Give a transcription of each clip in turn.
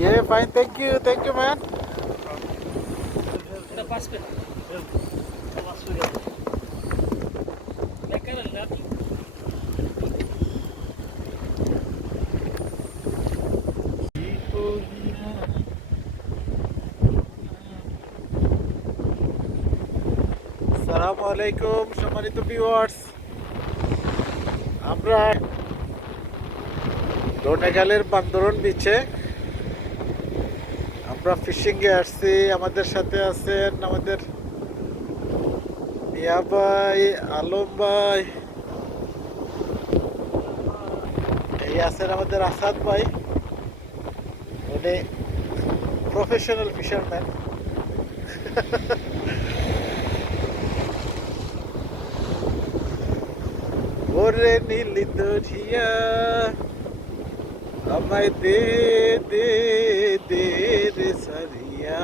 Yeah, fine. Thank you, man. আসসালামু আলাইকুম সম্মানিত ভিউয়ার্স, আমরা দোনেগালের বান্দরন বিচে আমরা ফিশিং এ আসছি। আমাদের সাথে আছেন আমাদের মিয়া ভাই, আলম ভাই, এই আছেন আমাদের আসাদ ভাই, উনি প্রফেশনাল ফিশারম্যান। ওরে নীলি দরিয়া আমায় দে দে দে রে সারিয়া।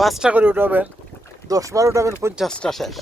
পাঁচটা করে উঠাবেন, 10-12 উঠাবেন, 50টা শেষ।